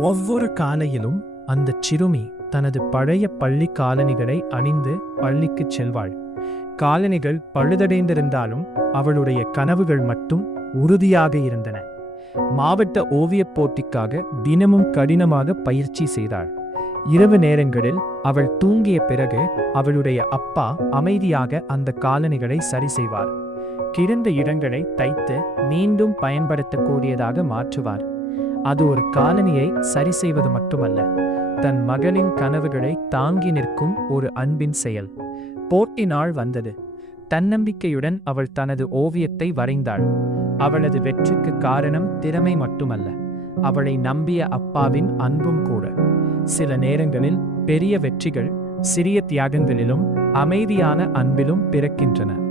ஒவ்வொரு காலையிலும் அந்தச் சிறுமி தனது பழைய பள்ளி காலணிகளை அணிந்து பள்ளிக்குச் செல்வாள். காலணிகள் பழுதடைந்திருந்தாலும் அவளுடைய கனவுகள் மட்டும் உறுதியாக இருந்தன. மாவட்ட ஓவியப் போட்டிக்காக தினமும் கடினமாக பயிற்சி செய்தாள். இரவு நேரங்களில் அவள் தூங்கிய பிறகு அவளுடைய அப்பா அமைதியாக அந்த காலணிகளை சரி செய்வார். கிடந்த இடங்களை தைத்து மீண்டும் பயன்படுத்தக்கூடியதாக மாற்றுவார். அது ஒரு காலணியை சரி செய்வது மட்டுமல்ல, தன் மகளின் கனவுகளை தாங்கி நிற்கும் ஒரு அன்பின் செயல். போட்டி நாள் வந்தது. தன்னம்பிக்கையுடன் அவள் தனது ஓவியத்தை வரைந்தாள். அவளது வெற்றிக்கு காரணம் திறமை மட்டுமல்ல, அவளை நம்பிய அப்பாவின் அன்பும் கூட. சில நேரங்களில் பெரிய வெற்றிகள் சிறிய தியாகங்களிலும் அமைதியான அன்பிலும் பிறக்கின்றன.